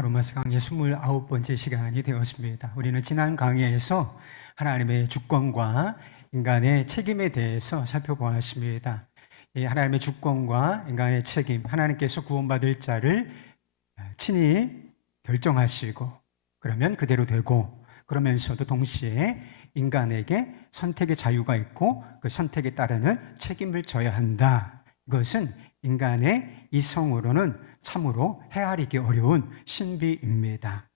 로마서 강의 29번째 시간이 되었습니다. 우리는 지난 강의에서 하나님의 주권과 인간의 책임에 대해서 살펴보았습니다. 하나님의 주권과 인간의 책임, 하나님께서 구원받을 자를 친히 결정하시고 그러면 그대로 되고, 그러면서도 동시에 인간에게 선택의 자유가 있고 그 선택에 따르는 책임을 져야 한다. 이것은 인간의 이성으로는 참으로 헤아리기 어려운 신비입니다.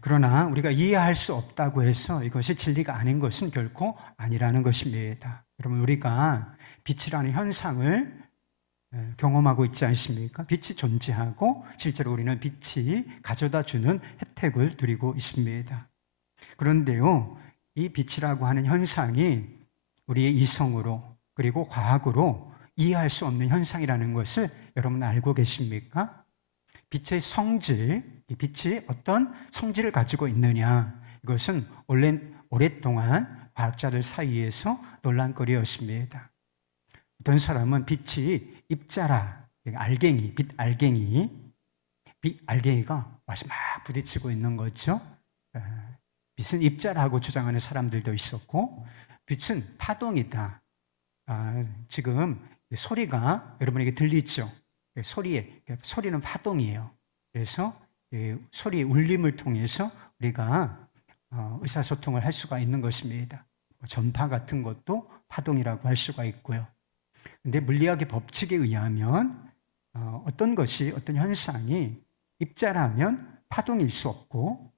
그러나 우리가 이해할 수 없다고 해서 이것이 진리가 아닌 것은 결코 아니라는 것입니다. 여러분, 우리가 빛이라는 현상을 경험하고 있지 않습니까? 빛이 존재하고 실제로 우리는 빛이 가져다 주는 혜택을 누리고 있습니다. 그런데요, 이 빛이라고 하는 현상이 우리의 이성으로 그리고 과학으로 이해할 수 없는 현상이라는 것을 여러분 알고 계십니까? 빛의 성질, 이 빛이 어떤 성질을 가지고 있느냐, 이것은 오랫동안 과학자들 사이에서 논란거리였습니다. 어떤 사람은 빛이 입자라, 알갱이, 빛 알갱이가 와서 막 부딪히고 있는 거죠. 빛은 입자라고 주장하는 사람들도 있었고, 빛은 파동이다. 지금 소리가 여러분에게 들리죠? 소리는 파동이에요. 그래서 소리의 울림을 통해서 우리가 의사소통을 할 수가 있는 것입니다. 전파 같은 것도 파동이라고 할 수가 있고요. 근데 물리학의 법칙에 의하면 어떤 현상이 입자라면 파동일 수 없고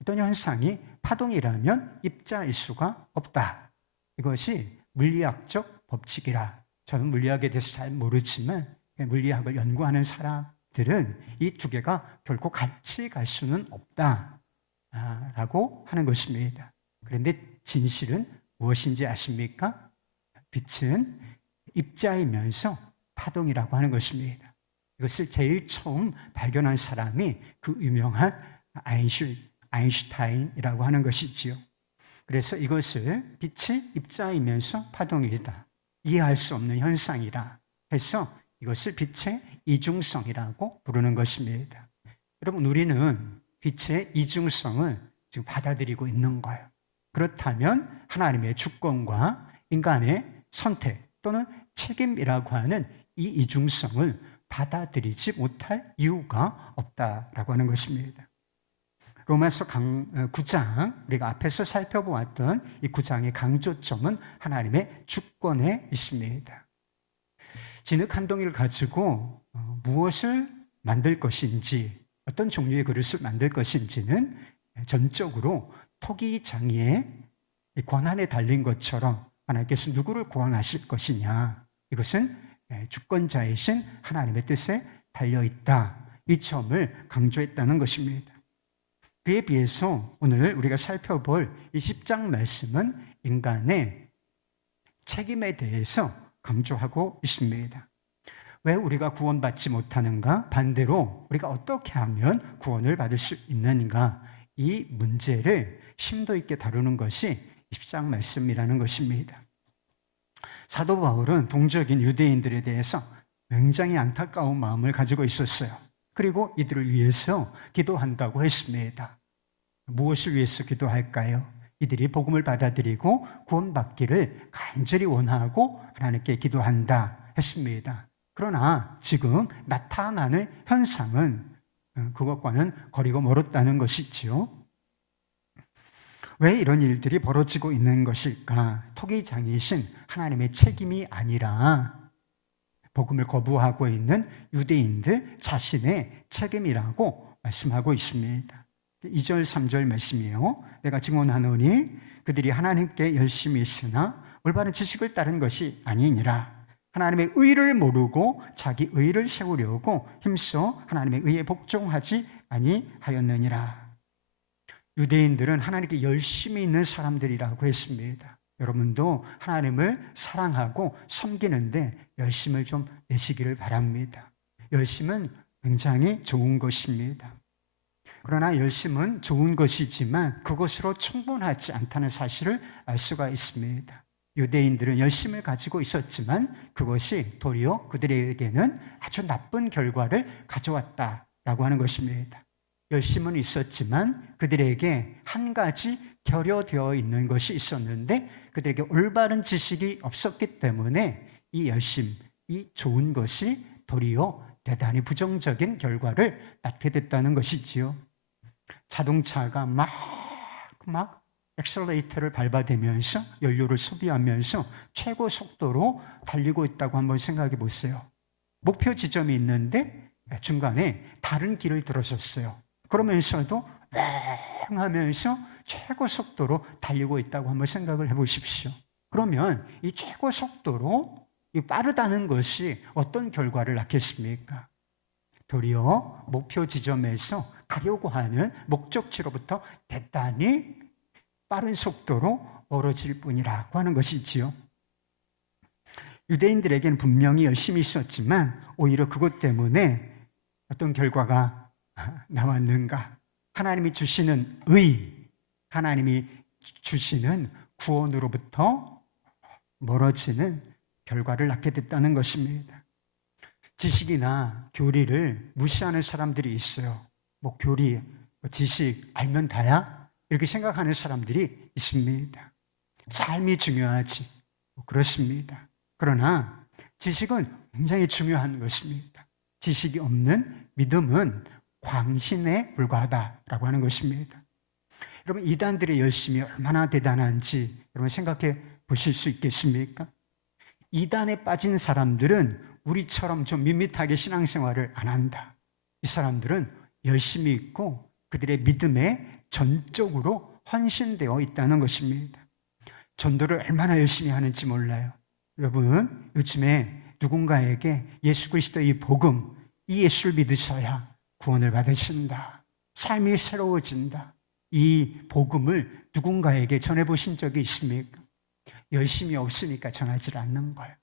어떤 현상이 파동이라면 입자일 수가 없다. 이것이 물리학적 법칙이라. 저는 물리학에 대해서 잘 모르지만 물리학을 연구하는 사람들은 이 두 개가 결코 같이 갈 수는 없다라고 하는 것입니다. 그런데 진실은 무엇인지 아십니까? 빛은 입자이면서 파동이라고 하는 것입니다. 이것을 제일 처음 발견한 사람이 그 유명한 아인슈타인이라고 하는 것이지요. 그래서 이것을 빛이 입자이면서 파동이다, 이해할 수 없는 현상이라 해서 이것을 빛의 이중성이라고 부르는 것입니다. 여러분, 우리는 빛의 이중성을 지금 받아들이고 있는 거예요. 그렇다면 하나님의 주권과 인간의 선택 또는 책임이라고 하는 이 이중성을 받아들이지 못할 이유가 없다라고 하는 것입니다. 로마서 9장, 우리가 앞에서 살펴보았던 이 9장의 강조점은 하나님의 주권에 있습니다. 진흙 한 덩이를 가지고 무엇을 만들 것인지, 어떤 종류의 그릇을 만들 것인지는 전적으로 토기장이의 권한에 달린 것처럼 하나님께서 누구를 구원하실 것이냐, 이것은 주권자이신 하나님의 뜻에 달려있다. 이 점을 강조했다는 것입니다. 그에 비해서 오늘 우리가 살펴볼 이 10장 말씀은 인간의 책임에 대해서 강조하고 있습니다. 왜 우리가 구원받지 못하는가? 반대로 우리가 어떻게 하면 구원을 받을 수 있는가? 이 문제를 심도 있게 다루는 것이 10장 말씀이라는 것입니다. 사도 바울은 동적인 유대인들에 대해서 굉장히 안타까운 마음을 가지고 있었어요. 그리고 이들을 위해서 기도한다고 했습니다. 무엇을 위해서 기도할까요? 이들이 복음을 받아들이고 구원받기를 간절히 원하고 하나님께 기도한다 했습니다. 그러나 지금 나타나는 현상은 그것과는 거리가 멀었다는 것이지요. 왜 이런 일들이 벌어지고 있는 것일까? 토기장이신 하나님의 책임이 아니라 복음을 거부하고 있는 유대인들 자신의 책임이라고 말씀하고 있습니다. 2절 3절 말씀이에요. 내가 증언하노니 그들이 하나님께 열심히 있으나 올바른 지식을 따른 것이 아니니라. 하나님의 의를 모르고 자기 의를 세우려고 힘써 하나님의 의에 복종하지 아니하였느니라. 유대인들은 하나님께 열심히 있는 사람들이라고 했습니다. 여러분도 하나님을 사랑하고 섬기는데 열심을 좀 내시기를 바랍니다. 열심은 굉장히 좋은 것입니다. 그러나 열심은 좋은 것이지만 그것으로 충분하지 않다는 사실을 알 수가 있습니다. 유대인들은 열심을 가지고 있었지만 그것이 도리어 그들에게는 아주 나쁜 결과를 가져왔다 라고 하는 것입니다. 열심은 있었지만 그들에게 한 가지 결여되어 있는 것이 있었는데 그들에게 올바른 지식이 없었기 때문에 이 열심, 이 좋은 것이 도리어 대단히 부정적인 결과를 낳게 됐다는 것이지요. 자동차가 막 엑셀레이터를 밟아대면서 연료를 소비하면서 최고 속도로 달리고 있다고 한번 생각해 보세요. 목표 지점이 있는데 중간에 다른 길을 들어섰어요. 그러면서도 왱 하면서 최고 속도로 달리고 있다고 한번 생각을 해보십시오. 그러면 이 최고 속도로 이 빠르다는 것이 어떤 결과를 낳겠습니까? 도리어 목표 지점에서 가려고 하는 목적지로부터 대단히 빠른 속도로 멀어질 뿐이라고 하는 것이지요. 유대인들에게는 분명히 열심히 있었지만 오히려 그것 때문에 어떤 결과가 나왔는가? 하나님이 주시는 하나님이 주시는 구원으로부터 멀어지는 결과를 낳게 됐다는 것입니다. 지식이나 교리를 무시하는 사람들이 있어요. 교리, 지식 알면 다야? 이렇게 생각하는 사람들이 있습니다. 삶이 중요하지. 그렇습니다. 그러나 지식은 굉장히 중요한 것입니다. 지식이 없는 믿음은 광신에 불과하다라고 하는 것입니다. 여러분, 이단들의 열심이 얼마나 대단한지 여러분 생각해 보실 수 있겠습니까? 이단에 빠진 사람들은 우리처럼 좀 밋밋하게 신앙생활을 안 한다. 이 사람들은 열심히 있고 그들의 믿음에 전적으로 헌신되어 있다는 것입니다. 전도를 얼마나 열심히 하는지 몰라요. 여러분, 요즘에 누군가에게 예수 그리스도의 복음, 이 예수를 믿으셔야 구원을 받으신다. 삶이 새로워진다. 이 복음을 누군가에게 전해보신 적이 있습니까? 열심히 없으니까 전하지 않는 거예요.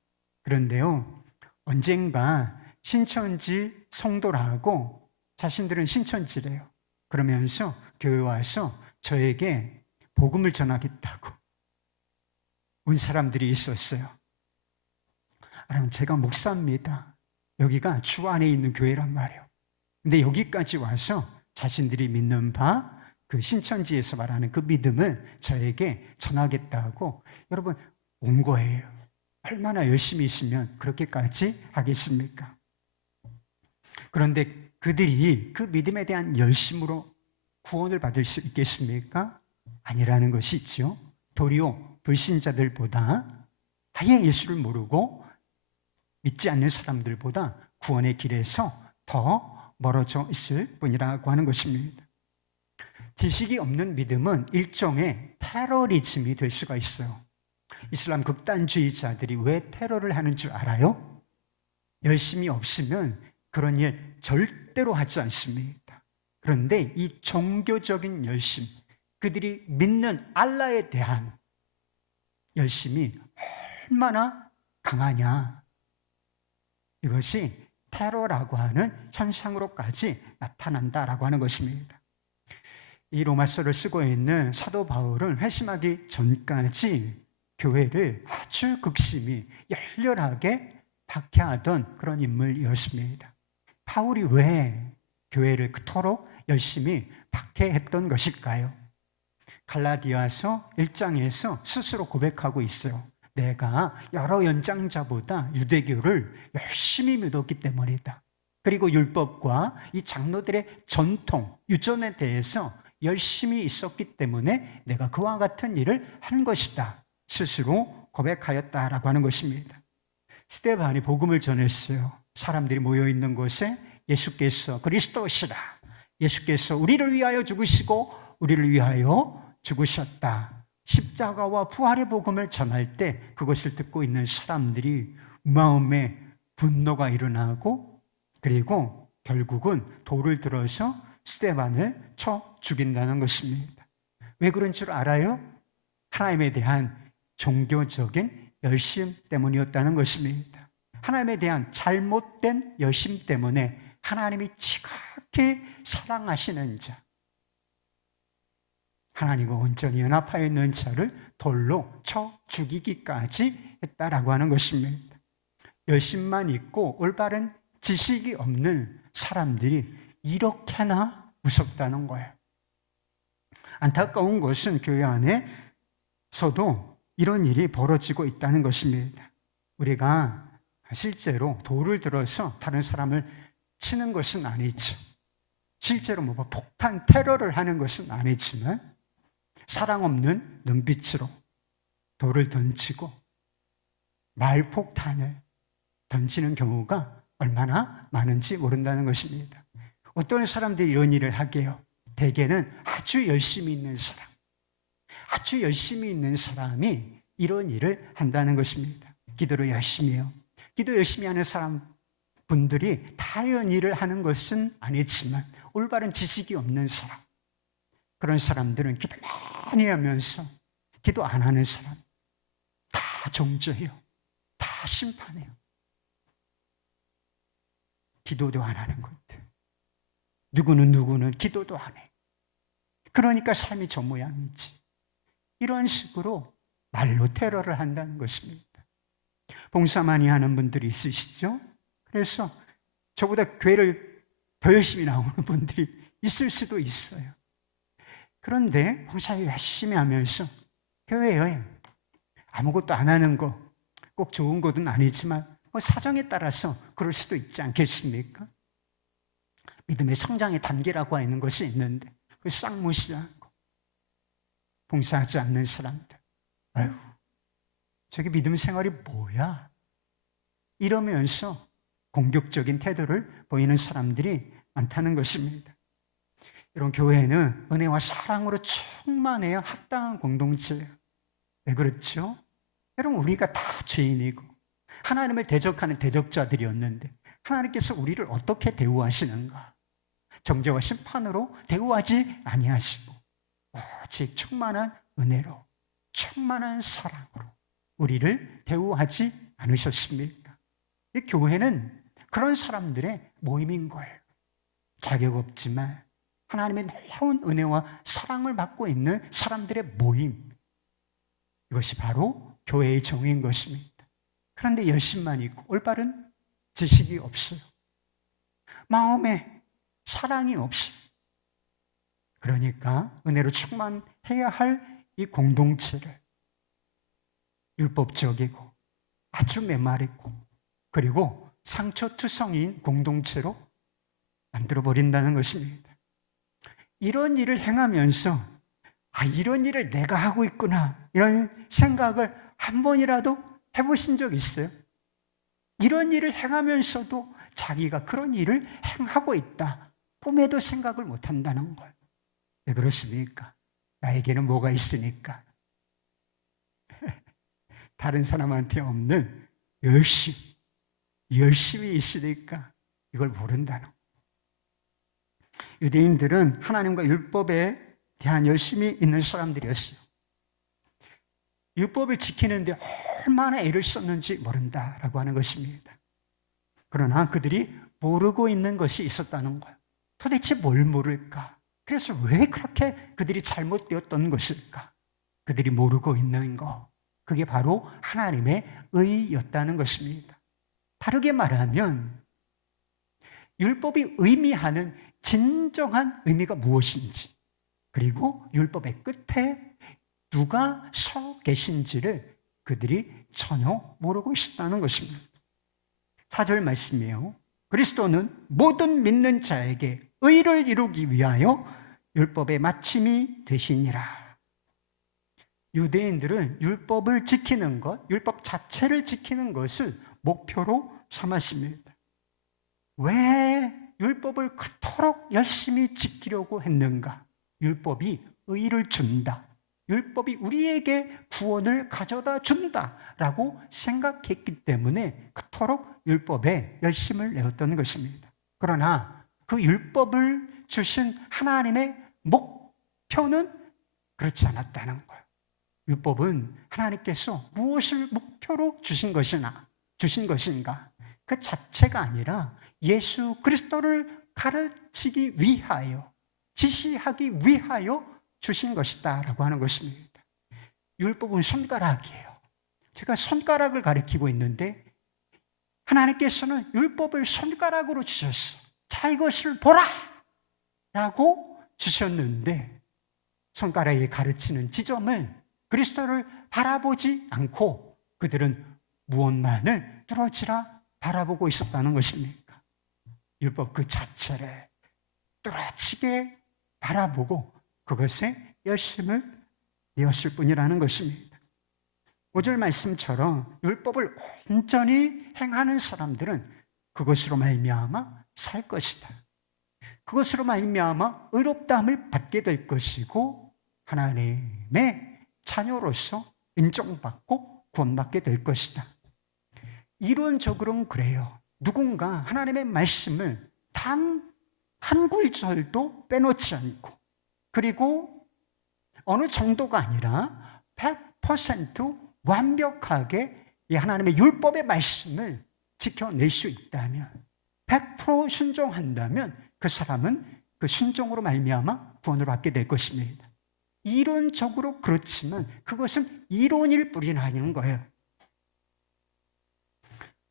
그런데요, 언젠가 신천지 성도라고 자신들은 신천지래요. 그러면서 교회 와서 저에게 복음을 전하겠다고 온 사람들이 있었어요. 여러분, 제가 목사입니다. 여기가 주 안에 있는 교회란 말이에요. 근데 여기까지 와서 자신들이 믿는 바 그 신천지에서 말하는 그 믿음을 저에게 전하겠다고 여러분 온 거예요. 얼마나 열심히 있으면 그렇게까지 하겠습니까? 그런데 그들이 그 믿음에 대한 열심으로 구원을 받을 수 있겠습니까? 아니라는 것이 있죠. 도리어 불신자들보다 아예 예수를 모르고 믿지 않는 사람들보다 구원의 길에서 더 멀어져 있을 뿐이라고 하는 것입니다. 지식이 없는 믿음은 일종의 테러리즘이 될 수가 있어요. 이슬람 극단주의자들이 왜 테러를 하는 줄 알아요? 열심이 없으면 그런 일 절대로 하지 않습니다. 그런데 이 종교적인 열심, 그들이 믿는 알라에 대한 열심이 얼마나 강하냐, 이것이 테러라고 하는 현상으로까지 나타난다라고 하는 것입니다. 이 로마서를 쓰고 있는 사도 바울은 회심하기 전까지 교회를 아주 극심히 열렬하게 박해하던 그런 인물이었습니다. 바울이 왜 교회를 그토록 열심히 박해했던 것일까요? 갈라디아서 1장에서 스스로 고백하고 있어요. 내가 여러 연장자보다 유대교를 열심히 믿었기 때문이다. 그리고 율법과 이 장로들의 전통, 유전에 대해서 열심히 있었기 때문에 내가 그와 같은 일을 한 것이다. 스스로 고백하였다라고 하는 것입니다. 스데반이 복음을 전했어요. 사람들이 모여있는 곳에 예수께서 그리스도시라, 예수께서 우리를 위하여 죽으시고 우리를 위하여 죽으셨다. 십자가와 부활의 복음을 전할 때 그것을 듣고 있는 사람들이 마음에 분노가 일어나고 그리고 결국은 돌을 들어서 스데반을 쳐 죽인다는 것입니다. 왜 그런 줄 알아요? 하나님에 대한 종교적인 열심 때문이었다는 것입니다. 하나님에 대한 잘못된 열심 때문에 하나님이 지극히 사랑하시는 자, 하나님과 온전히 연합하여 있는 자를 돌로 쳐 죽이기까지 했다라고 하는 것입니다. 열심만 있고 올바른 지식이 없는 사람들이 이렇게나 무섭다는 거예요. 안타까운 것은 교회 안에서도 이런 일이 벌어지고 있다는 것입니다. 우리가 실제로 돌을 들어서 다른 사람을 치는 것은 아니죠. 실제로 뭐 폭탄 테러를 하는 것은 아니지만 사랑 없는 눈빛으로 돌을 던지고 말폭탄을 던지는 경우가 얼마나 많은지 모른다는 것입니다. 어떤 사람들이 이런 일을 하게요? 대개는 아주 열심히 있는 사람, 아주 열심히 있는 사람이 이런 일을 한다는 것입니다. 기도를 열심히 해요. 기도 열심히 하는 분들이 다 이런 일을 하는 것은 아니지만 올바른 지식이 없는 사람, 그런 사람들은 기도 많이 하면서 기도 안 하는 사람 다 정죄해요. 다 심판해요. 기도도 안 하는 것들. 누구는 기도도 안 해. 그러니까 삶이 저 모양이지. 이런 식으로 말로 테러를 한다는 것입니다. 봉사 많이 하는 분들이 있으시죠? 그래서 저보다 교회를 더 열심히 나오는 분들이 있을 수도 있어요. 그런데 봉사 열심히 하면서 교회에 아무것도 안 하는 거 꼭 좋은 것은 아니지만 사정에 따라서 그럴 수도 있지 않겠습니까? 믿음의 성장의 단계라고 하는 것이 있는데 그걸 싹 무시하고 봉사하지 않는 사람들, 아유, 저게 믿음 생활이 뭐야? 이러면서 공격적인 태도를 보이는 사람들이 많다는 것입니다. 이런 교회는 은혜와 사랑으로 충만해야 합당한 공동체예요. 왜 그렇죠? 여러분, 우리가 다 죄인이고 하나님을 대적하는 대적자들이었는데 하나님께서 우리를 어떻게 대우하시는가? 정죄와 심판으로 대우하지 아니하시고 오직 충만한 은혜로, 충만한 사랑으로 우리를 대우하지 않으셨습니까? 이 교회는 그런 사람들의 모임인 거예요. 자격 없지만 하나님의 놀라운 은혜와 사랑을 받고 있는 사람들의 모임, 이것이 바로 교회의 정의인 것입니다. 그런데 열심만 있고 올바른 지식이 없어요. 마음에 사랑이 없어요. 그러니까 은혜로 충만해야 할 이 공동체를 율법적이고 아주 메마르고 그리고 상처투성인 공동체로 만들어버린다는 것입니다. 이런 일을 행하면서 이런 일을 내가 하고 있구나 이런 생각을 한 번이라도 해보신 적 있어요? 이런 일을 행하면서도 자기가 그런 일을 행하고 있다, 꿈에도 생각을 못한다는 거예요. 왜 그렇습니까? 나에게는 뭐가 있으니까. 다른 사람한테 없는 열심히 있으니까 이걸 모른다는 거예요. 유대인들은 하나님과 율법에 대한 열심이 있는 사람들이었어요. 율법을 지키는데 얼마나 애를 썼는지 모른다라고 하는 것입니다. 그러나 그들이 모르고 있는 것이 있었다는 거예요. 도대체 뭘 모를까? 그래서 왜 그렇게 그들이 잘못되었던 것일까? 그들이 모르고 있는 것, 그게 바로 하나님의 의였다는 것입니다. 다르게 말하면 율법이 의미하는 진정한 의미가 무엇인지, 그리고 율법의 끝에 누가 서 계신지를 그들이 전혀 모르고 있었다는 것입니다. 4절 말씀이에요. 그리스도는 모든 믿는 자에게 의를 이루기 위하여 율법의 마침이 되시니라. 유대인들은 율법을 지키는 것, 율법 자체를 지키는 것을 목표로 삼았습니다. 왜 율법을 그토록 열심히 지키려고 했는가? 율법이 의를 준다, 율법이 우리에게 구원을 가져다 준다라고 생각했기 때문에 그토록 율법에 열심을 내었던 것입니다. 그러나 그 율법을 주신 하나님의 목표는 그렇지 않았다는 거예요. 율법은 하나님께서 무엇을 목표로 주신 것인가? 그 자체가 아니라 예수 그리스도를 가르치기 위하여, 지시하기 위하여 주신 것이다라고 하는 것입니다. 율법은 손가락이에요. 제가 손가락을 가리키고 있는데 하나님께서는 율법을 손가락으로 주셨어. 자, 이것을 보라! 라고 주셨는데 손가락에 가르치는 지점을 그리스도를 바라보지 않고 그들은 무엇만을 뚫어지라 바라보고 있었다는 것입니까? 율법 그 자체를 뚫어지게 바라보고 그것에 열심을 내었을 뿐이라는 것입니다. 5절 말씀처럼 율법을 온전히 행하는 사람들은 그것으로 말미암아 살 것이다. 그것으로 말미암아 의롭다함을 받게 될 것이고 하나님의 자녀로서 인정받고 구원받게 될 것이다. 이론적으로는 그래요. 누군가 하나님의 말씀을 단 한 구절도 빼놓지 않고 그리고 어느 정도가 아니라 100% 완벽하게 이 하나님의 율법의 말씀을 지켜낼 수 있다면 100% 순종한다면 그 사람은 그 순종으로 말미암아 구원을 받게 될 것입니다. 이론적으로 그렇지만 그것은 이론일 뿐이라는 거예요.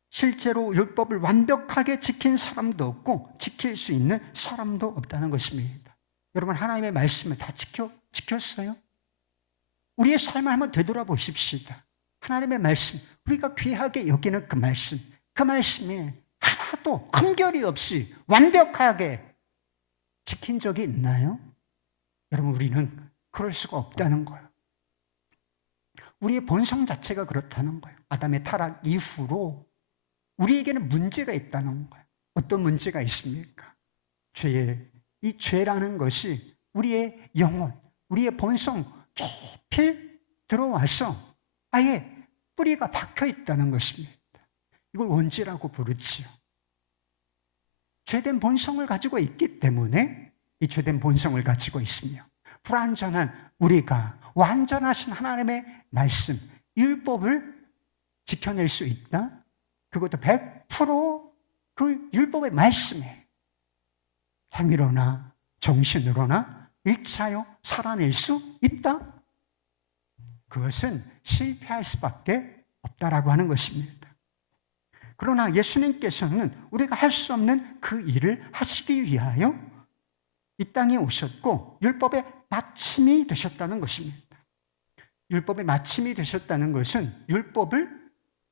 실제로 율법을 완벽하게 지킨 사람도 없고 지킬 수 있는 사람도 없다는 것입니다. 여러분 하나님의 말씀을 다 지켰어요? 우리의 삶을 한번 되돌아보십시다. 하나님의 말씀, 우리가 귀하게 여기는 그 말씀에 하나도 금결이 없이 완벽하게 지킨 적이 있나요? 여러분 우리는 그럴 수가 없다는 거예요. 우리의 본성 자체가 그렇다는 거예요. 아담의 타락 이후로 우리에게는 문제가 있다는 거예요. 어떤 문제가 있습니까? 이 죄라는 것이 우리의 영혼, 우리의 본성 깊이 들어와서 아예 뿌리가 박혀 있다는 것입니다. 이걸 원죄라고 부르지요. 죄된 본성을 가지고 있기 때문에 이 죄된 본성을 가지고 있으며 불완전한 우리가 완전하신 하나님의 말씀, 율법을 지켜낼 수 있다? 그것도 100%그 율법의 말씀에 행위로나 정신으로나 일치하여 살아낼 수 있다? 그것은 실패할 수밖에 없다라고 하는 것입니다. 그러나 예수님께서는 우리가 할 수 없는 그 일을 하시기 위하여 이 땅에 오셨고 율법의 마침이 되셨다는 것입니다. 율법의 마침이 되셨다는 것은 율법을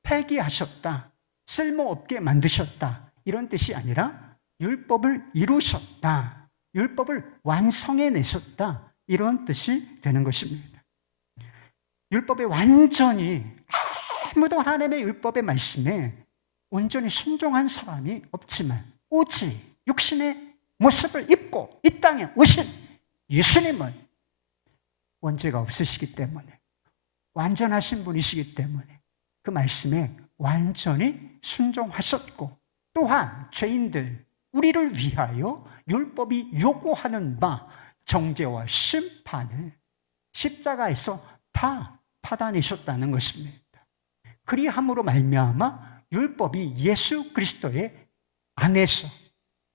폐기하셨다, 쓸모없게 만드셨다 이런 뜻이 아니라 율법을 이루셨다, 율법을 완성해내셨다 이런 뜻이 되는 것입니다. 율법에 완전히 아무도 하나님의 율법의 말씀에 온전히 순종한 사람이 없지만 오직 육신의 모습을 입고 이 땅에 오신 예수님은 원죄가 없으시기 때문에 완전하신 분이시기 때문에 그 말씀에 완전히 순종하셨고 또한 죄인들 우리를 위하여 율법이 요구하는 바 정죄와 심판을 십자가에서 다 받아내셨다는 것입니다. 그리함으로 말미암아 율법이 예수 그리스도의 안에서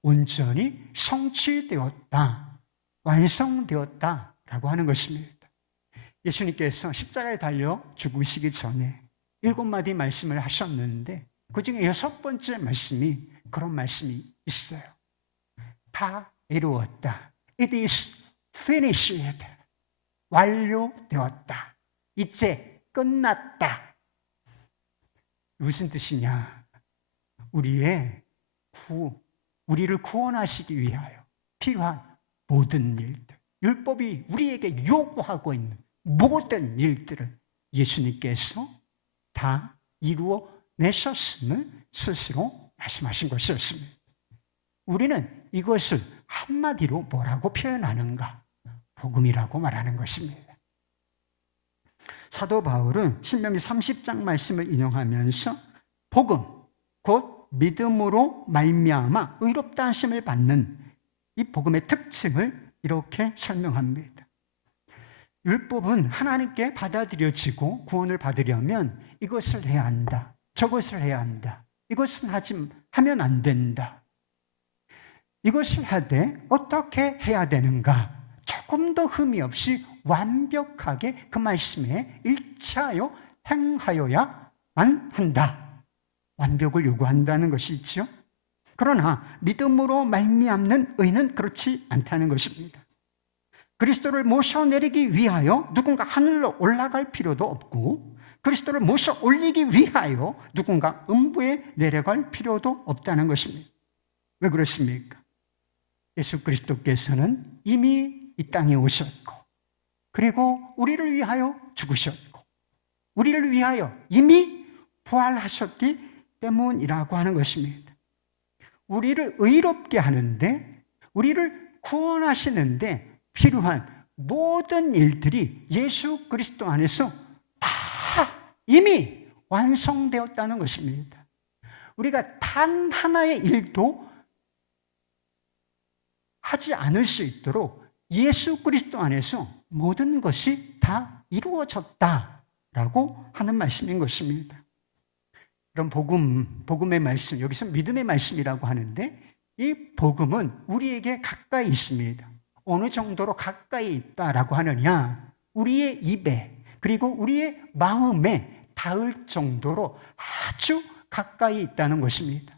온전히 성취되었다, 완성되었다라고 하는 것입니다. 예수님께서 십자가에 달려 죽으시기 전에 7마디 말씀을 하셨는데 그 중에 6번째 말씀이 그런 말씀이 있어요. 다 이루었다. It is finished. 완료되었다. 이제 끝났다. 무슨 뜻이냐? 우리를 구원하시기 위하여 필요한 모든 일들, 율법이 우리에게 요구하고 있는 모든 일들을 예수님께서 다 이루어 내셨음을 스스로 말씀하신 것이었습니다. 우리는 이것을 한마디로 뭐라고 표현하는가? 복음이라고 말하는 것입니다. 사도 바울은 신명기 30장 말씀을 인용하면서 복음, 곧 믿음으로 말미암아 의롭다 하심을 받는 이 복음의 특징을 이렇게 설명합니다. 율법은 하나님께 받아들여지고 구원을 받으려면 이것을 해야 한다, 저것을 해야 한다, 이것은 하면 안 된다, 이것을 하되 어떻게 해야 되는가, 조금 더 흠이 없이 완벽하게 그 말씀에 일치하여 행하여야만 한다. 완벽을 요구한다는 것이 있죠. 그러나 믿음으로 말미암는 의는 그렇지 않다는 것입니다. 그리스도를 모셔내리기 위하여 누군가 하늘로 올라갈 필요도 없고, 그리스도를 모셔 올리기 위하여 누군가 음부에 내려갈 필요도 없다는 것입니다. 왜 그렇습니까? 예수 그리스도께서는 이미 이 땅에 오셨고, 그리고 우리를 위하여 죽으셨고, 우리를 위하여 이미 부활하셨기 때문이라고 하는 것입니다. 우리를 의롭게 하는데, 우리를 구원하시는데 필요한 모든 일들이 예수 그리스도 안에서 다 이미 완성되었다는 것입니다. 우리가 단 하나의 일도 하지 않을 수 있도록 예수 그리스도 안에서 모든 것이 다 이루어졌다라고 하는 말씀인 것입니다. 그럼 복음의 말씀, 여기서 믿음의 말씀이라고 하는데, 이 복음은 우리에게 가까이 있습니다. 어느 정도로 가까이 있다라고 하느냐, 우리의 입에 그리고 우리의 마음에 닿을 정도로 아주 가까이 있다는 것입니다.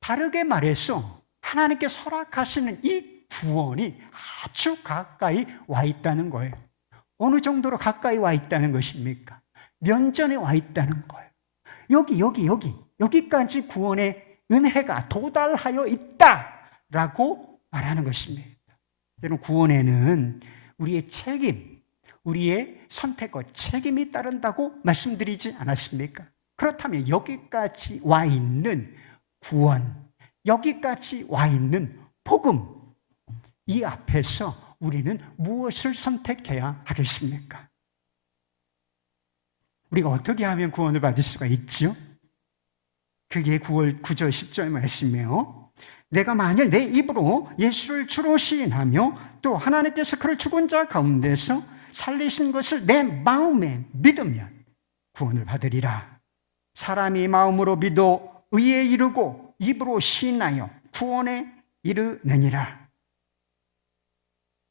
다르게 말해서 하나님께서 허락하시는 이 구원이 아주 가까이 와 있다는 거예요. 어느 정도로 가까이 와 있다는 것입니까? 면전에 와 있다는 거예요. 여기까지 구원의 은혜가 도달하여 있다라고 말하는 것입니다. 여러분, 구원에는 우리의 책임, 우리의 선택과 책임이 따른다고 말씀드리지 않았습니까? 그렇다면 여기까지 와 있는 구원, 여기까지 와 있는 복음, 이 앞에서 우리는 무엇을 선택해야 하겠습니까? 우리가 어떻게 하면 구원을 받을 수가 있죠? 그게 9절 10절 말씀이에요. 내가 만일 내 입으로 예수를 주로 시인하며 또 하나님께서 그를 죽은 자 가운데서 살리신 것을 내 마음에 믿으면 구원을 받으리라. 사람이 마음으로 믿어 의에 이르고 입으로 시인하여 구원에 이르느니라.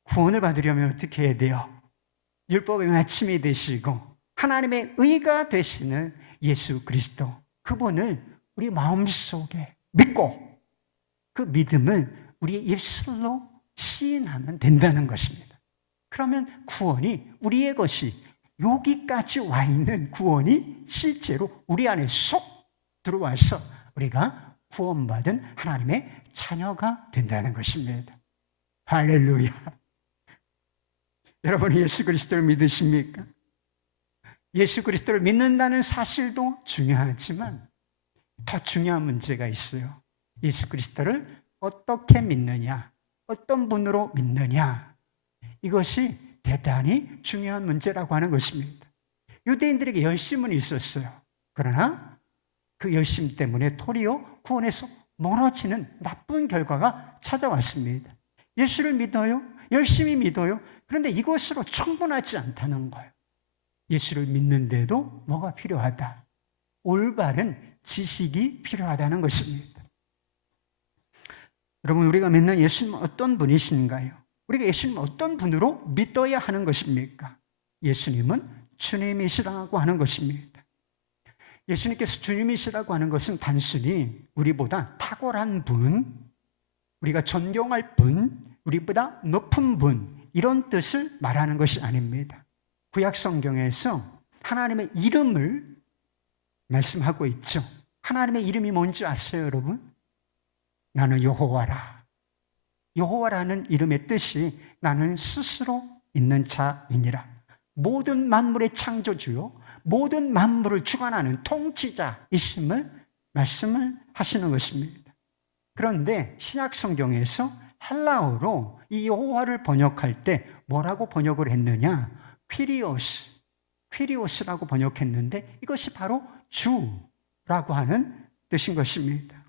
구원을 받으려면 어떻게 해야 돼요? 율법의 마침이 되시고 하나님의 의가 되시는 예수 그리스도, 그분을 우리 마음속에 믿고 그 믿음을 우리의 입술로 시인하면 된다는 것입니다. 그러면 구원이 우리의 것이, 여기까지 와 있는 구원이 실제로 우리 안에 쏙 들어와서 우리가 구원받은 하나님의 자녀가 된다는 것입니다. 할렐루야. 여러분, 예수 그리스도를 믿으십니까? 예수 그리스도를 믿는다는 사실도 중요하지만 더 중요한 문제가 있어요. 예수 그리스도를 어떻게 믿느냐, 어떤 분으로 믿느냐, 이것이 대단히 중요한 문제라고 하는 것입니다. 유대인들에게 열심은 있었어요. 그러나 그 열심 때문에 도리어 구원에서 멀어지는 나쁜 결과가 찾아왔습니다. 예수를 믿어요, 열심히 믿어요. 그런데 이것으로 충분하지 않다는 거예요. 예수를 믿는데도 뭐가 필요하다? 올바른 지식이 필요하다는 것입니다. 여러분, 우리가 믿는 예수님은 어떤 분이신가요? 우리가 예수님은 어떤 분으로 믿어야 하는 것입니까? 예수님은 주님이시라고 하는 것입니다. 예수님께서 주님이시라고 하는 것은 단순히 우리보다 탁월한 분, 우리가 존경할 분, 우리보다 높은 분, 이런 뜻을 말하는 것이 아닙니다. 구약 성경에서 하나님의 이름을 말씀하고 있죠. 하나님의 이름이 뭔지 아세요, 여러분? 나는 여호와라. 여호와라는 이름의 뜻이 나는 스스로 있는 자이니라. 모든 만물의 창조주요, 모든 만물을 주관하는 통치자이심을 말씀을 하시는 것입니다. 그런데 신약 성경에서 헬라어로 이 여호와를 번역할 때 뭐라고 번역을 했느냐? 퀴리오스라고 번역했는데 이것이 바로 주라고 하는 뜻인 것입니다.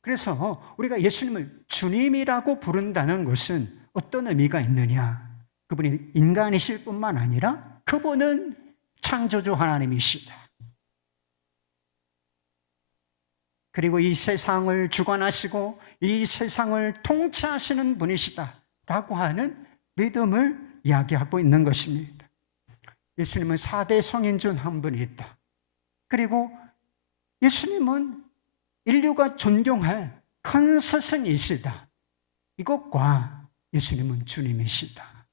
그래서 우리가 예수님을 주님이라고 부른다는 것은 어떤 의미가 있느냐? 그분이 인간이실 뿐만 아니라 그분은 창조주 하나님이시다. 그리고 이 세상을 주관하시고 이 세상을 통치하시는 분이시다라고 하는 믿음을 이야기하고 있는 것입니다. 예수님은 4대 성인 중 한 분이 있다. 그리고 예수님은 인류가 존경할 큰 스승이시다. 이것과 예수님은 주님이시다.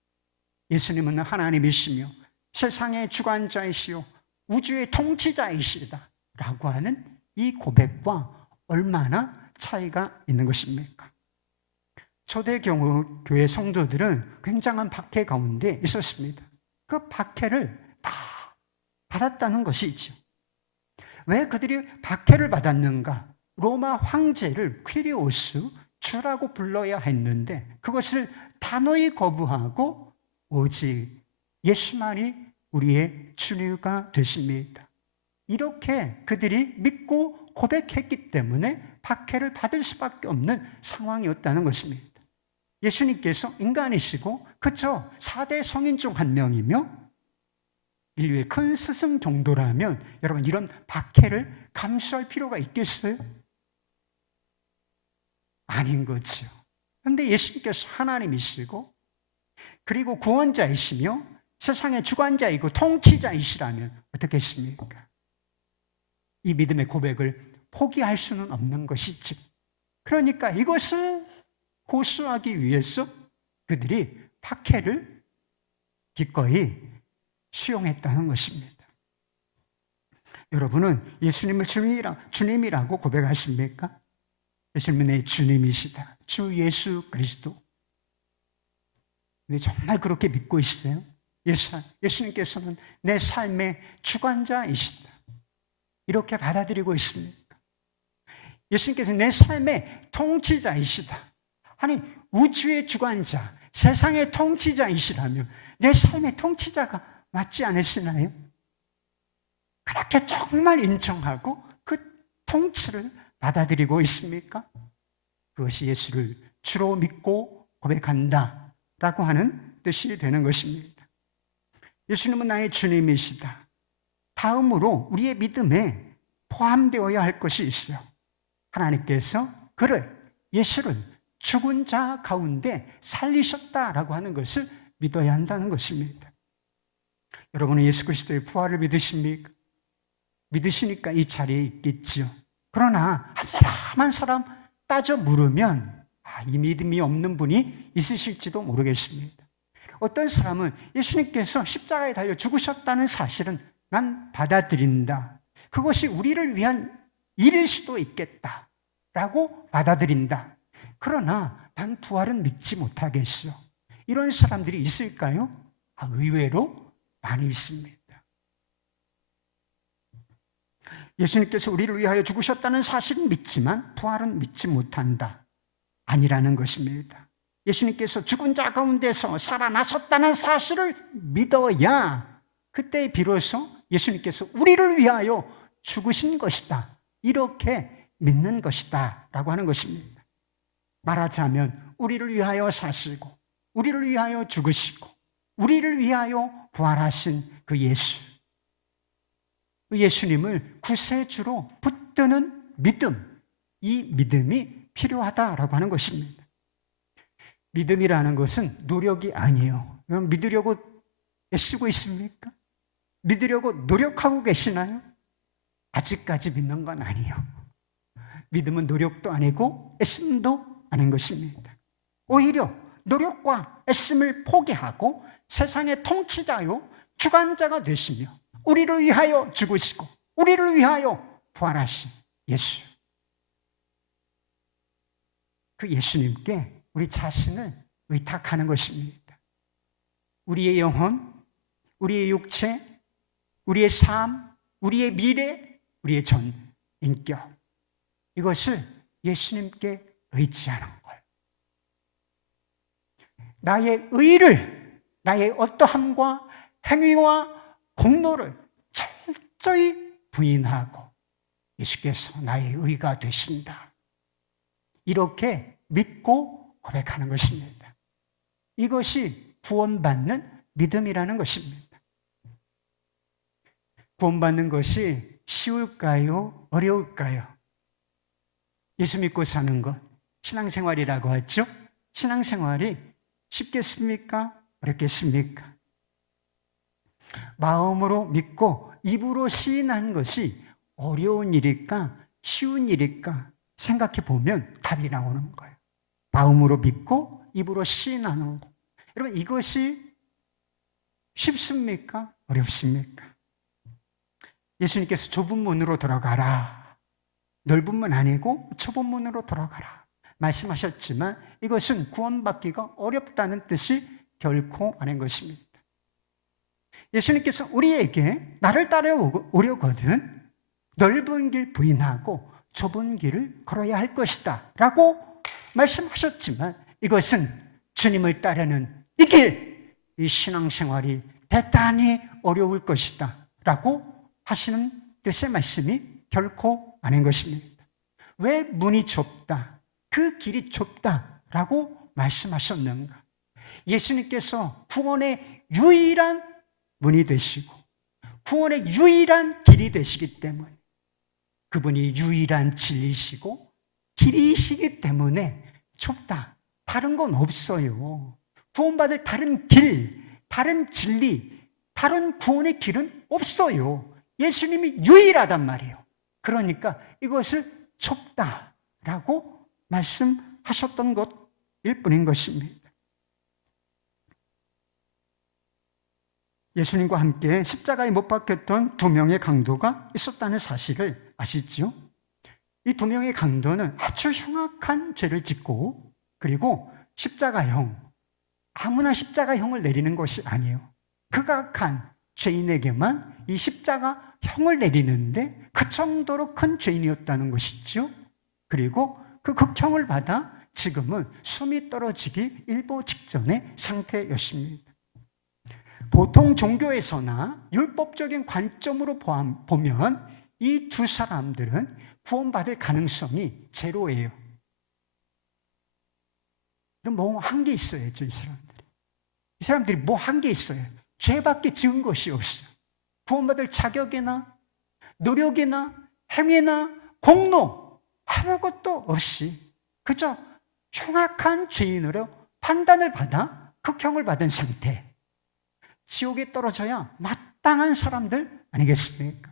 예수님은 하나님이시며 세상의 주관자이시요 우주의 통치자이시다 라고 하는 이 고백과 얼마나 차이가 있는 것입니까? 초대교회 성도들은 굉장한 박해 가운데 있었습니다. 그 박해를 다 받았다는 것이죠. 왜 그들이 박해를 받았는가? 로마 황제를 퀴리오스 주라고 불러야 했는데 그것을 단호히 거부하고 오직 예수만이 우리의 주가 되십니다. 이렇게 그들이 믿고 고백했기 때문에 박해를 받을 수밖에 없는 상황이었다는 것입니다. 예수님께서 인간이시고 그쵸? 4대 성인 중 한 명이며 인류의 큰 스승 정도라면 여러분 이런 박해를 감수할 필요가 있겠어요? 아닌 거죠. 그런데 예수님께서 하나님이시고 그리고 구원자이시며 세상의 주관자이고 통치자이시라면 어떻겠습니까? 이 믿음의 고백을 포기할 수는 없는 것이죠. 그러니까 이것을 고수하기 위해서 그들이 박해를 기꺼이 수용했다는 것입니다. 여러분은 예수님을 주님이라고 고백하십니까? 예수님은 내 주님이시다. 주 예수 그리스도. 근데 정말 그렇게 믿고 있어요? 예수님께서는 내 삶의 주관자이시다. 이렇게 받아들이고 있습니까? 예수님께서 내 삶의 통치자이시다. 아니, 우주의 주관자, 세상의 통치자이시라면 내 삶의 통치자가 맞지 않으시나요? 그렇게 정말 인정하고 그 통치를 받아들이고 있습니까? 그것이 예수를 주로 믿고 고백한다 라고 하는 뜻이 되는 것입니다. 예수님은 나의 주님이시다. 다음으로 우리의 믿음에 포함되어야 할 것이 있어요. 하나님께서 예수를 죽은 자 가운데 살리셨다라고 하는 것을 믿어야 한다는 것입니다. 여러분은 예수 그리스도의 부활을 믿으십니까? 믿으시니까 이 자리에 있겠죠. 그러나 한 사람 한 사람 따져 물으면 이 믿음이 없는 분이 있으실지도 모르겠습니다. 어떤 사람은 예수님께서 십자가에 달려 죽으셨다는 사실은 난 받아들인다. 그것이 우리를 위한 일일 수도 있겠다라고 받아들인다. 그러나 난 부활은 믿지 못하겠어. 이런 사람들이 있을까요? 의외로 많이 있습니다. 예수님께서 우리를 위하여 죽으셨다는 사실은 믿지만 부활은 믿지 못한다. 아니라는 것입니다. 예수님께서 죽은 자 가운데서 살아나셨다는 사실을 믿어야 그때 비로소 예수님께서 우리를 위하여 죽으신 것이다. 이렇게 믿는 것이다 라고 하는 것입니다. 말하자면 우리를 위하여 사시고 우리를 위하여 죽으시고 우리를 위하여 부활하신 그 예수님을 구세주로 붙드는 믿음, 이 믿음이 필요하다라고 하는 것입니다. 믿음이라는 것은 노력이 아니에요. 믿으려고 애쓰고 있습니까? 믿으려고 노력하고 계시나요? 아직까지 믿는 건 아니에요. 믿음은 노력도 아니고 애씀도 아닌 것입니다. 오히려 노력과 애씀을 포기하고 세상의 통치자요 주관자가 되시며 우리를 위하여 죽으시고 우리를 위하여 부활하신 예수, 그 예수님께 우리 자신을 의탁하는 것입니다. 우리의 영혼, 우리의 육체, 우리의 삶, 우리의 미래, 우리의 전 인격, 이것을 예수님께 의지하는 거예요. 나의 의를, 나의 어떠함과 행위와 공로를 철저히 부인하고 예수께서 나의 의가 되신다. 이렇게 믿고 고백하는 것입니다. 이것이 구원받는 믿음이라는 것입니다. 구원받는 것이 쉬울까요? 어려울까요? 예수 믿고 사는 것, 신앙생활이라고 하죠? 신앙생활이 쉽겠습니까? 어렵겠습니까? 마음으로 믿고 입으로 시인한 것이 어려운 일일까? 쉬운 일일까? 생각해 보면 답이 나오는 거예요. 마음으로 믿고 입으로 시인하는 거. 여러분, 이것이 쉽습니까? 어렵습니까? 예수님께서 좁은 문으로 들어가라, 넓은 문 아니고 좁은 문으로 들어가라 말씀하셨지만 이것은 구원받기가 어렵다는 뜻이 결코 아닌 것입니다. 예수님께서 우리에게 나를 따라오려거든 넓은 길 부인하고 좁은 길을 걸어야 할 것이다 라고 말씀하셨지만 이것은 주님을 따르는 이 길, 이 신앙생활이 대단히 어려울 것이다 라고 하시는 뜻의 말씀이 결코 아닌 것입니다. 왜 문이 좁다, 그 길이 좁다 라고 말씀하셨는가? 예수님께서 구원의 유일한 문이 되시고 구원의 유일한 길이 되시기 때문에, 그분이 유일한 진리시고 길이시기 때문에 좁다, 다른 건 없어요. 구원받을 다른 길, 다른 진리, 다른 구원의 길은 없어요. 예수님이 유일하단 말이에요. 그러니까 이것을 좁다라고 말씀하셨던 것일 뿐인 것입니다. 예수님과 함께 십자가에 못 박혔던 두 명의 강도가 있었다는 사실을 아시죠? 이 두 명의 강도는 아주 흉악한 죄를 짓고, 그리고 십자가형, 아무나 십자가형을 내리는 것이 아니에요. 극악한 죄인에게만 이 십자가형을 내리는데 그 정도로 큰 죄인이었다는 것이죠. 그리고 그 극형을 받아 지금은 숨이 떨어지기 일보 직전의 상태였습니다. 보통 종교에서나 율법적인 관점으로 보면 이 두 사람들은 구원받을 가능성이 제로예요. 뭐 한 게 있어야죠, 이 사람들이. 이 사람들이 뭐 한 게 있어요. 죄밖에 지은 것이 없어요. 구원받을 자격이나 노력이나 행위나 공로 아무것도 없이 그저 흉악한 죄인으로 판단을 받아 극형을 받은 상태, 지옥에 떨어져야 마땅한 사람들 아니겠습니까?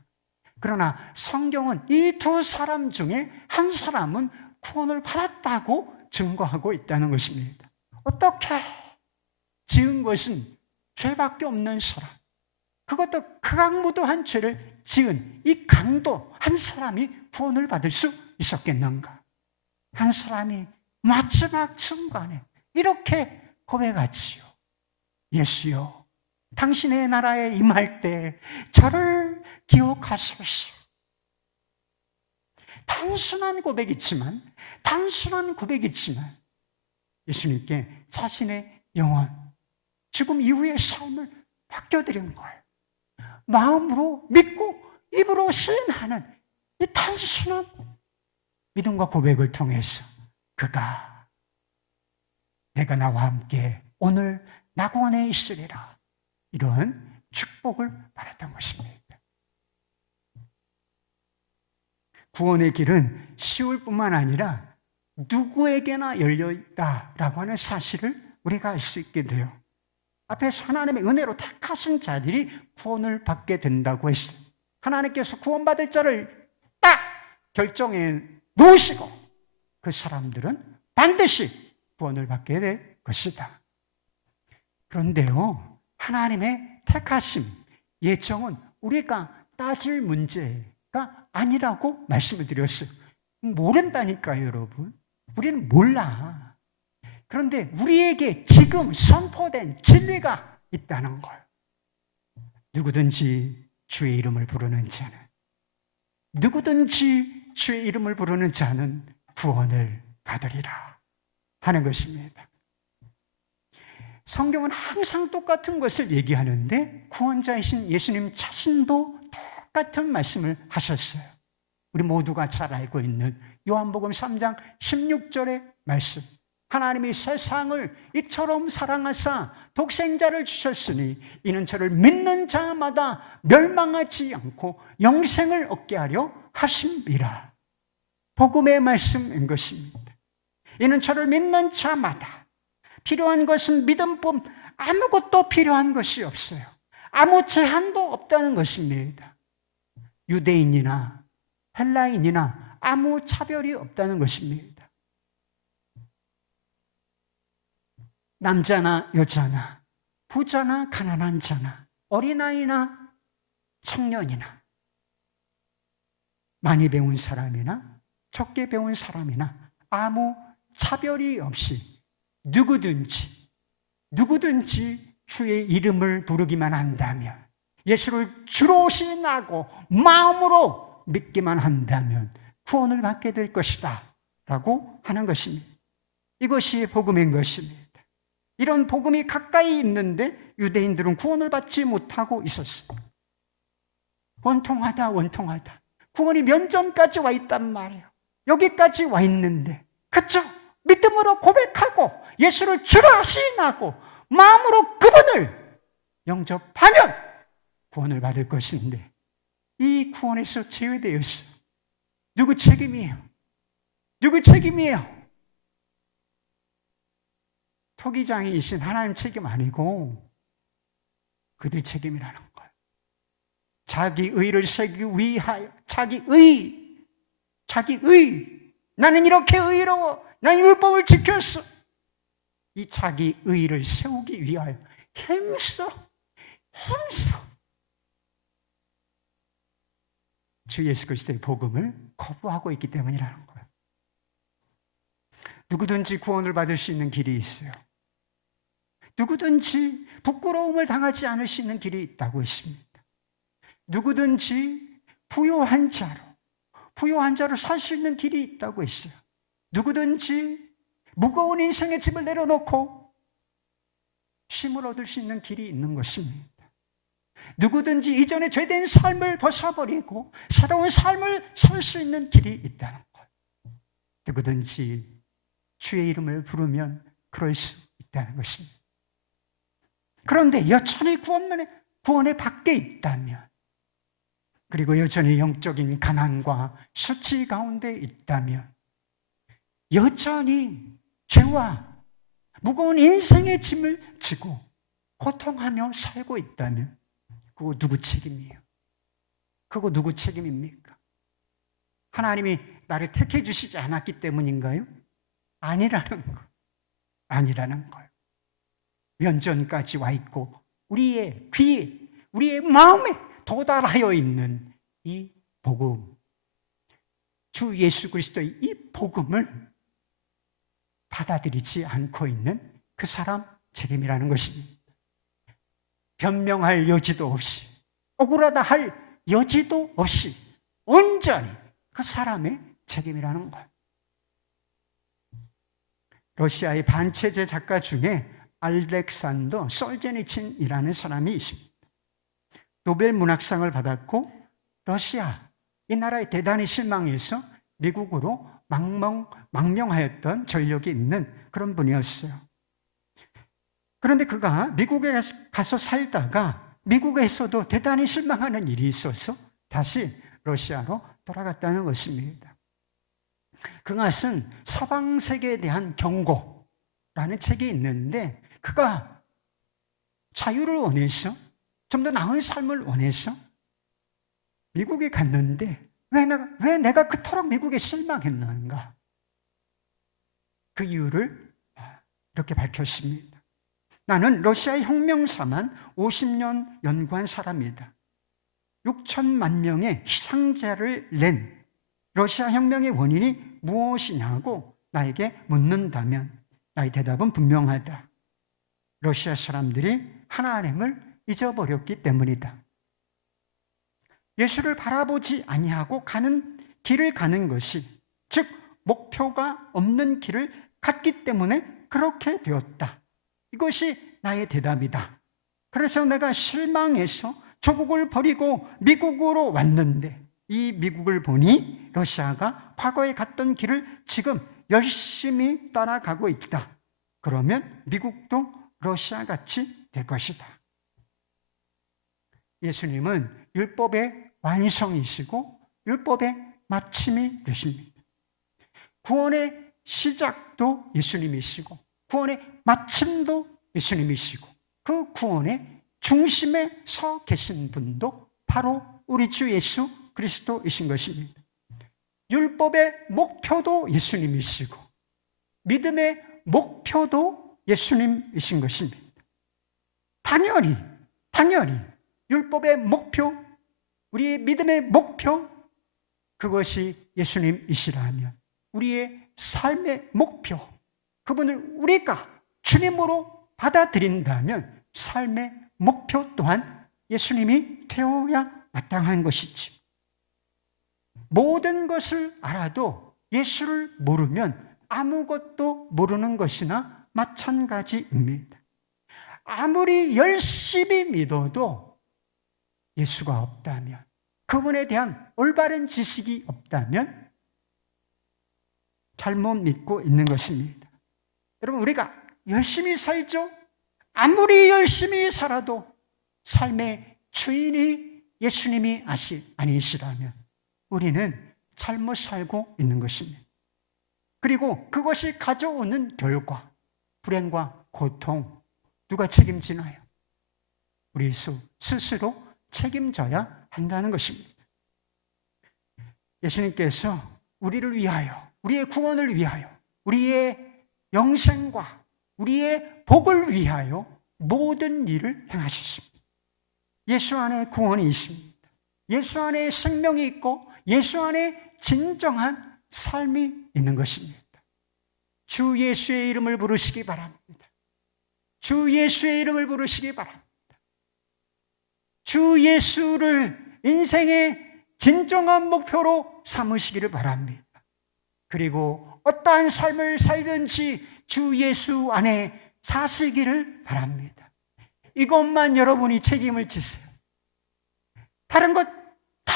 그러나 성경은 이 두 사람 중에 한 사람은 구원을 받았다고 증거하고 있다는 것입니다. 어떻게? 지은 것은 죄밖에 없는 사람, 그것도 극악무도한 죄를 지은 이 강도 한 사람이 구원을 받을 수 있었겠는가? 한 사람이 마지막 순간에 이렇게 고백하지요. 예수여, 당신의 나라에 임할 때 저를 기억하소서. 단순한 고백이지만 예수님께 자신의 영혼, 죽음 이후의 삶을 맡겨드린 거예요. 마음으로 믿고 입으로 시인하는 이 단순한 믿음과 고백을 통해서 그가 내가 나와 함께 오늘 낙원에 있으리라, 이런 축복을 받았던 것입니다. 구원의 길은 쉬울 뿐만 아니라 누구에게나 열려있다라고 하는 사실을 우리가 알 수 있게 돼요. 앞에서 하나님의 은혜로 택하신 자들이 구원을 받게 된다고 했어요. 하나님께서 구원받을 자를 딱 결정해 놓으시고 그 사람들은 반드시 구원을 받게 될 것이다. 그런데요, 하나님의 택하심, 예정은 우리가 따질 문제가 아니라고 말씀을 드렸어요. 모른다니까요, 여러분. 우리는 몰라. 그런데 우리에게 지금 선포된 진리가 있다는 걸. 누구든지 주의 이름을 부르는 자는, 누구든지 주의 이름을 부르는 자는 구원을 받으리라 하는 것입니다. 성경은 항상 똑같은 것을 얘기하는데 구원자이신 예수님 자신도 똑같은 말씀을 하셨어요. 우리 모두가 잘 알고 있는 요한복음 3장 16절의 말씀. 하나님이 세상을 이처럼 사랑하사 독생자를 주셨으니 이는 저를 믿는 자마다 멸망하지 않고 영생을 얻게 하려 하심이라. 복음의 말씀인 것입니다. 이는 저를 믿는 자마다, 필요한 것은 믿음뿐, 아무것도 필요한 것이 없어요. 아무 제한도 없다는 것입니다. 유대인이나 헬라인이나 아무 차별이 없다는 것입니다. 남자나 여자나 부자나 가난한 자나 어린아이나 청년이나 많이 배운 사람이나 적게 배운 사람이나 아무 차별이 없이 누구든지 주의 이름을 부르기만 한다면, 예수를 주로 신하고 마음으로 믿기만 한다면 구원을 받게 될 것이다 라고 하는 것입니다. 이것이 복음인 것입니다. 이런 복음이 가까이 있는데 유대인들은 구원을 받지 못하고 있었어요. 원통하다. 구원이 면전까지 와 있단 말이에요. 여기까지 와 있는데, 그쵸? 믿음으로 고백하고 예수를 주로 시인하고 마음으로 그분을 영접하면 구원을 받을 것인데, 이 구원에서 제외되어 있어. 누구 책임이에요? 토기장이신 하나님 책임 아니고 그들 책임이라는 거예요. 자기 의를 세우기 위하여, 자기 의. 나는 이렇게 의로워. 난 율법을 지켰어. 이 자기 의를 세우기 위하여 힘써 주 예수 그리스도의 복음을 거부하고 있기 때문이라는 거예요. 누구든지 구원을 받을 수 있는 길이 있어요. 누구든지 부끄러움을 당하지 않을 수 있는 길이 있다고 했습니다. 누구든지 부요한 자로 살 수 있는 길이 있다고 했어요. 누구든지 무거운 인생의 짐을 내려놓고 쉼을 얻을 수 있는 길이 있는 것입니다. 누구든지 이전에 죄된 삶을 벗어버리고 새로운 삶을 살 수 있는 길이 있다는 거예요. 누구든지 주의 이름을 부르면 그럴 수 있다는 것입니다. 그런데 여전히 구원의 밖에 있다면, 그리고 여전히 영적인 가난과 수치 가운데 있다면, 여전히 죄와 무거운 인생의 짐을 지고 고통하며 살고 있다면, 그거 누구 책임이에요? 그거 누구 책임입니까? 하나님이 나를 택해 주시지 않았기 때문인가요? 아니라는 거예요. 면전까지 와 있고 우리의 귀에, 우리의 마음에 도달하여 있는 이 복음, 주 예수 그리스도의 이 복음을 받아들이지 않고 있는 그 사람 책임이라는 것입니다. 변명할 여지도 없이, 억울하다 할 여지도 없이 온전히 그 사람의 책임이라는 거예요. 러시아의 반체제 작가 중에 알렉산더 솔제니친이라는 사람이 있습니다. 노벨 문학상을 받았고 러시아, 이 나라에 대단히 실망해서 미국으로 망명하였던 전력이 있는 그런 분이었어요. 그런데 그가 미국에 가서 살다가 미국에서도 대단히 실망하는 일이 있어서 다시 러시아로 돌아갔다는 것입니다. 그가 쓴 서방 세계에 대한 경고라는 책이 있는데, 그가 자유를 원해서, 좀 더 나은 삶을 원해서 미국에 갔는데 왜 내가 그토록 미국에 실망했는가? 그 이유를 이렇게 밝혔습니다. 나는 러시아 혁명사만 50년 연구한 사람이다. 6천만 명의 희생자를 낸 러시아 혁명의 원인이 무엇이냐고 나에게 묻는다면 나의 대답은 분명하다. 러시아 사람들이 하나님을 잊어버렸기 때문이다. 예수를 바라보지 아니하고 가는 길을 가는 것이, 즉 목표가 없는 길을 갔기 때문에 그렇게 되었다. 이것이 나의 대답이다. 그래서 내가 실망해서 조국을 버리고 미국으로 왔는데, 이 미국을 보니 러시아가 과거에 갔던 길을 지금 열심히 따라가고 있다. 그러면 미국도 러시아같이 될 것이다. 예수님은 율법의 완성이시고 율법의 마침이 되십니다. 구원의 시작도 예수님이시고 구원의 마침도 예수님이시고, 그 구원의 중심에 서 계신 분도 바로 우리 주 예수 그리스도이신 것입니다. 율법의 목표도 예수님이시고 믿음의 목표도 예수님이신 것입니다. 당연히 율법의 목표, 우리의 믿음의 목표, 그것이 예수님이시라면 우리의 삶의 목표, 그분을 우리가 주님으로 받아들인다면 삶의 목표 또한 예수님이 되어야 마땅한 것이지. 모든 것을 알아도 예수를 모르면 아무것도 모르는 것이나 마찬가지입니다. 아무리 열심히 믿어도 예수가 없다면, 그분에 대한 올바른 지식이 없다면 잘못 믿고 있는 것입니다. 여러분, 우리가 열심히 살죠? 아무리 열심히 살아도 삶의 주인이 예수님이 아니시라면 우리는 잘못 살고 있는 것입니다. 그리고 그것이 가져오는 결과, 불행과 고통, 누가 책임지나요? 우리 스스로 책임져야 한다는 것입니다. 예수님께서 우리를 위하여, 우리의 구원을 위하여, 우리의 영생과 우리의 복을 위하여 모든 일을 행하셨습니다. 예수 안에 구원이 있습니다. 예수 안에 생명이 있고 예수 안에 진정한 삶이 있는 것입니다. 주 예수의 이름을 부르시기 바랍니다. 주 예수의 이름을 부르시기 바랍니다. 주 예수를 인생의 진정한 목표로 삼으시기를 바랍니다. 그리고 어떠한 삶을 살든지 주 예수 안에 사시기를 바랍니다. 이것만 여러분이 책임을 지세요. 다른 것 다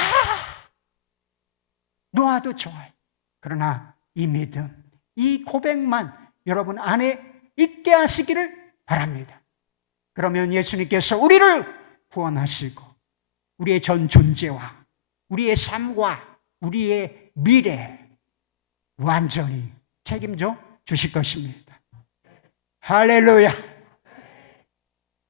놓아도 좋아요. 그러나 이 믿음, 이 고백만 여러분 안에 있게 하시기를 바랍니다. 그러면 예수님께서 우리를 구원하시고 우리의 전 존재와 우리의 삶과 우리의 미래 완전히 책임져 주실 것입니다. 할렐루야.